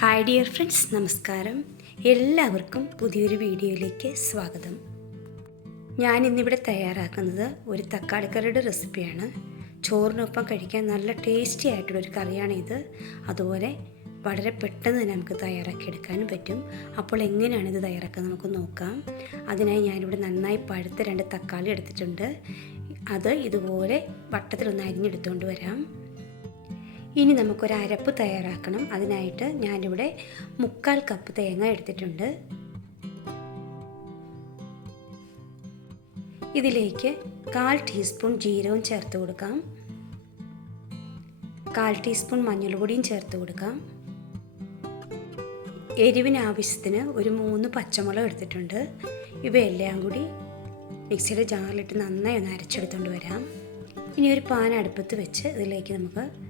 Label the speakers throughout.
Speaker 1: Hi dear friends നമസ്കാരം. എല്ലാവർക്കും പുതിയൊരു വീഡിയോയിലേക്ക് സ്വാഗതം. ഞാൻ ഇന്നിവിടെ തയ്യാറാക്കുന്നത് ഒരു തക്കാളി കറിയുടെ റെസിപ്പിയാണ്. ചോറിനൊപ്പം കഴിക്കാൻ നല്ല ടേസ്റ്റി ആയിട്ടുള്ളൊരു ഇത്. അതുപോലെ വളരെ പെട്ടെന്ന് തന്നെ നമുക്ക് തയ്യാറാക്കിയെടുക്കാനും പറ്റും. അപ്പോൾ എങ്ങനെയാണ് ഇത് തയ്യാറാക്കുന്നത് നമുക്ക് നോക്കാം. അതിനായി ഞാനിവിടെ നന്നായി പഴുത്ത രണ്ട് തക്കാളി എടുത്തിട്ടുണ്ട്. അത് ഇതുപോലെ വട്ടത്തിലൊന്ന് അരിഞ്ഞെടുത്തുകൊണ്ട് വരാം. ഇനി നമുക്കൊരു അരപ്പ് തയ്യാറാക്കണം. അതിനായിട്ട് ഞാനിവിടെ മുക്കാൽ കപ്പ് തേങ്ങ എടുത്തിട്ടുണ്ട്. ഇതിലേക്ക് കാൽ ടീസ്പൂൺ ജീരകവും ചേർത്ത് കൊടുക്കാം. കാൽ ടീസ്പൂൺ മഞ്ഞൾപൊടിയും ചേർത്ത് കൊടുക്കാം. എരിവിന് ആവശ്യത്തിന് ഒരു മൂന്ന് പച്ചമുളക് എടുത്തിട്ടുണ്ട്. ഇവയെല്ലാം കൂടി മിക്സിയുടെ ജാറിലിട്ട് നന്നായി ഒന്ന് അരച്ചെടുത്തുകൊണ്ട് വരാം. ഇനി ഒരു പാൻ അടുപ്പത്ത് വെച്ച് ഇതിലേക്ക് നമുക്ക്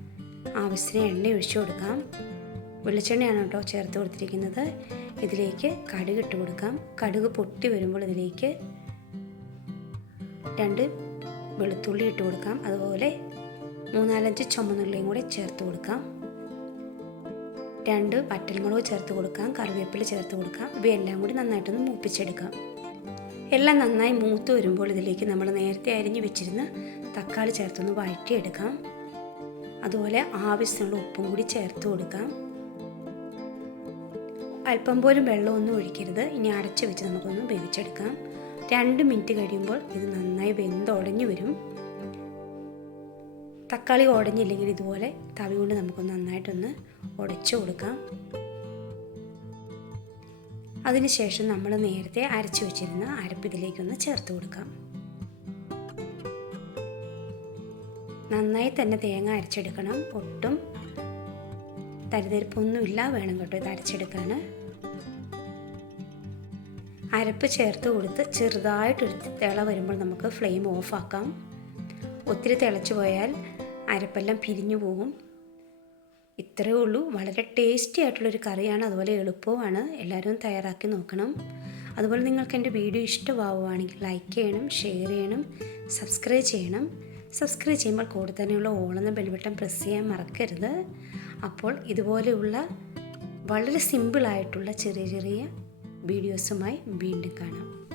Speaker 1: ആവശ്യത്തിന് എണ്ണ ഒഴിച്ചു കൊടുക്കാം. വെളിച്ചെണ്ണയാണ് കേട്ടോ ചേർത്ത് കൊടുത്തിരിക്കുന്നത്. ഇതിലേക്ക് കടുക് ഇട്ട് കൊടുക്കാം. കടുക് പൊട്ടി വരുമ്പോൾ ഇതിലേക്ക് രണ്ട് വെളുത്തുള്ളി ഇട്ട് കൊടുക്കാം. അതുപോലെ മൂന്നാലഞ്ച് ചുമന്നുള്ളിയും കൂടി ചേർത്ത് കൊടുക്കാം. രണ്ട് പറ്റൽമുളക് ചേർത്ത് കൊടുക്കാം. കറിവേപ്പില ചേർത്ത് കൊടുക്കാം. ഇവയെല്ലാം കൂടി നന്നായിട്ടൊന്ന് മൂപ്പിച്ചെടുക്കാം. എല്ലാം നന്നായി മൂത്ത് വരുമ്പോൾ ഇതിലേക്ക് നമ്മൾ നേരത്തെ അരിഞ്ഞു വെച്ചിരുന്ന തക്കാളി ചേർത്തൊന്ന് വഴറ്റിയെടുക്കാം. അതുപോലെ ആവശ്യമുള്ള ഉപ്പും കൂടി ചേർത്ത് കൊടുക്കാം. അല്പം പോലും വെള്ളമൊന്നും ഒഴിക്കരുത്. ഇനി അടച്ചു വെച്ച് നമുക്കൊന്ന് വേവിച്ചെടുക്കാം. രണ്ട് മിനിറ്റ് കഴിയുമ്പോൾ ഇത് നന്നായി വെന്തുടഞ്ഞു വരും. തക്കാളി ഉടഞ്ഞില്ലെങ്കിൽ ഇതുപോലെ തവി കൊണ്ട് നമുക്കൊന്ന് നന്നായിട്ടൊന്ന് ഉടച്ചു കൊടുക്കാം. അതിനുശേഷം നമ്മൾ നേരത്തെ അരച്ചു വെച്ചിരുന്ന അരപ്പ് ഇതിലേക്കൊന്ന് ചേർത്ത് കൊടുക്കാം. നന്നായി തന്നെ തേങ്ങ അരച്ചെടുക്കണം. ഒട്ടും തരിതരിപ്പൊന്നുമില്ല. വേണം കേട്ടോ ഇത് അരച്ചെടുക്കാൻ അരപ്പ് ചേർത്ത് കൊടുത്ത് ചെറുതായിട്ടൊരു തിള വരുമ്പോൾ നമുക്ക് ഫ്ലെയിം ഓഫാക്കാം ഒത്തിരി തിളച്ചു പോയാൽ അരപ്പെല്ലാം പിരിഞ്ഞു പോകും. ഇത്രയേ ഉള്ളൂ. വളരെ ടേസ്റ്റി ആയിട്ടുള്ളൊരു കറിയാണ്. അതുപോലെ എളുപ്പവുമാണ്. എല്ലാവരും തയ്യാറാക്കി നോക്കണം. അതുപോലെ നിങ്ങൾക്ക് എന്റെ വീഡിയോ ഇഷ്ടമാവുകയാണെങ്കിൽ ലൈക്ക് ചെയ്യണം ഷെയർ ചെയ്യണം സബ്സ്ക്രൈബ് ചെയ്യണം. സബ്സ്ക്രൈബ് ചെയ്യുമ്പോൾ കൂടെ തന്നെയുള്ള ഓളെന്ന ബെൽബട്ടൺ പ്രസ് ചെയ്യാൻ മറക്കരുത്. അപ്പോൾ ഇതുപോലെയുള്ള വളരെ സിമ്പിളായിട്ടുള്ള ചെറിയ ചെറിയ വീഡിയോസുമായി വീണ്ടും കാണാം.